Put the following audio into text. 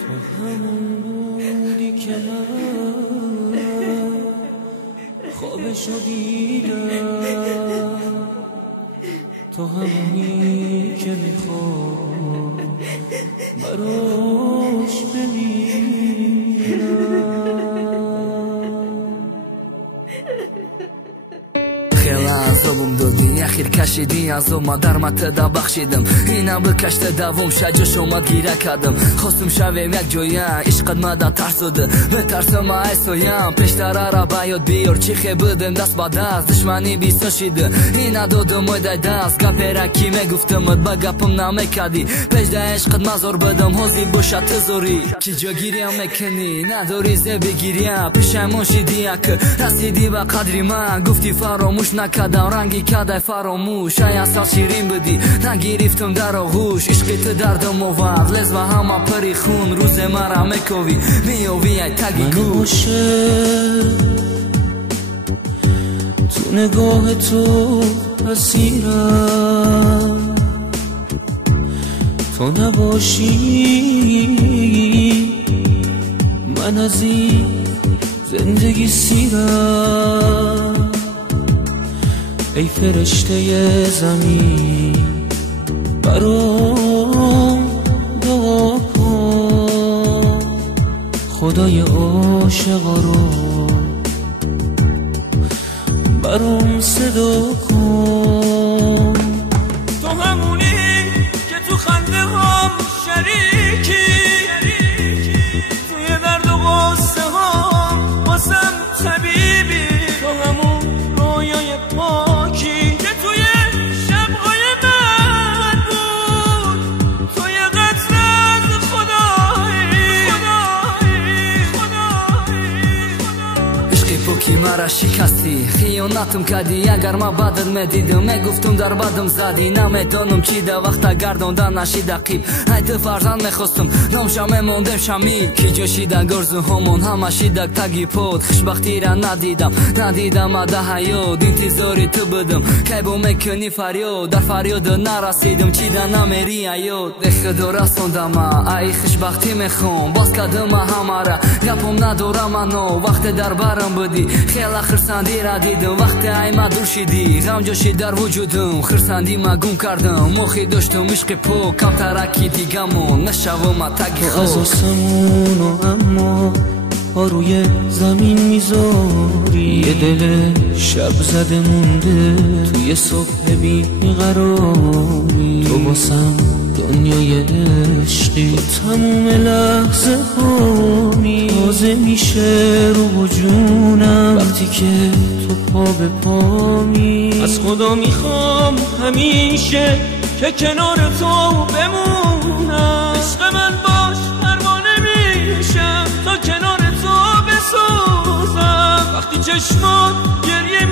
تو همون بودی که من خوابشو دیدم، تو همونی که میخوام براش بمیرم. خیلی عذابم دادی، اخیر کشیدی از اومدرمت دا بخشیدم، اینا بکشت دوم شجاش اومد گیره کردم، خواستم شویم یک جویم عشقت مدا ترسوده، بترسم ایسویم پیشتر را بیاد بیار چیخه بدم دست با دست دشمنی بیسا شیده، اینا دادم ویده دست گپیره کی میگفتمت با گپم نمیکدی، پیشده عشقت مزار بدم حوزی باشد تزوری کی جا گیریم میکنی نداری زه بگیریم پیشمون شیدی که رسیدی به قدری من گفتی فراموش نکردم رنگی کده فراموش ای اصلا شیرین بدی نگیریفتم در آغوش عشقیت دردم آورد لز و همه پری خون روز مرا میکوی میوی ای تگی گوش تو نگاه تو اسیرم، تو نباشی من از این زندگی سیرم، ای فرشته زمین برام دعا کن، خدای عاشقا رو برام صدا کن. تو همونی که تو خنده هم شریکی، توی درد و غصه هم واسم طبیبی، تو همون رویای پاکی که توی شب‌های من بود، توی قطره از خدایی. عشقی پوکی مرا شکستی خیانتم کردی، اگر ما بدت میدیدم میگفتم در بدم زدی، نمیدانم چی ده وقت گرداندن نشید عقیب، ایت فرزند میخواستم نامشا میموندم شمیل کی جاشیده گرزو همون همه شیدک تگی پود، خوشبختی را ندیدم اده حیات انتظاری تو بدم که با میکنی فریاد، در فریاد نرسیدم چی ده نمیری ایاد، خدا رسوندم ای خوشبختی میخوام باز کدم همه را گپم ندارم منو وقت در برم بودی، خیلی خرسندی را دیدم وقتی ای ما دور شدی، غم جاشی در وجودم خرسندی ما گم کردم، مخی داشتم عشق پو کم ترکی دیگمون نشوم تگی خود از آسمون و اما ها روی زمین میذاری، یه دل شب زده مونده توی صبح بیقراری، تو باسم دنیای عشقی، تموم لحظه هامی تازه میشه رو جونم وقتی که تو پا به پامی، از خدا میخوام همیشه که کنار تو بمونم، عشق من باش پروانه میشم تا کنار تو بسوزم، وقتی چشمات گریه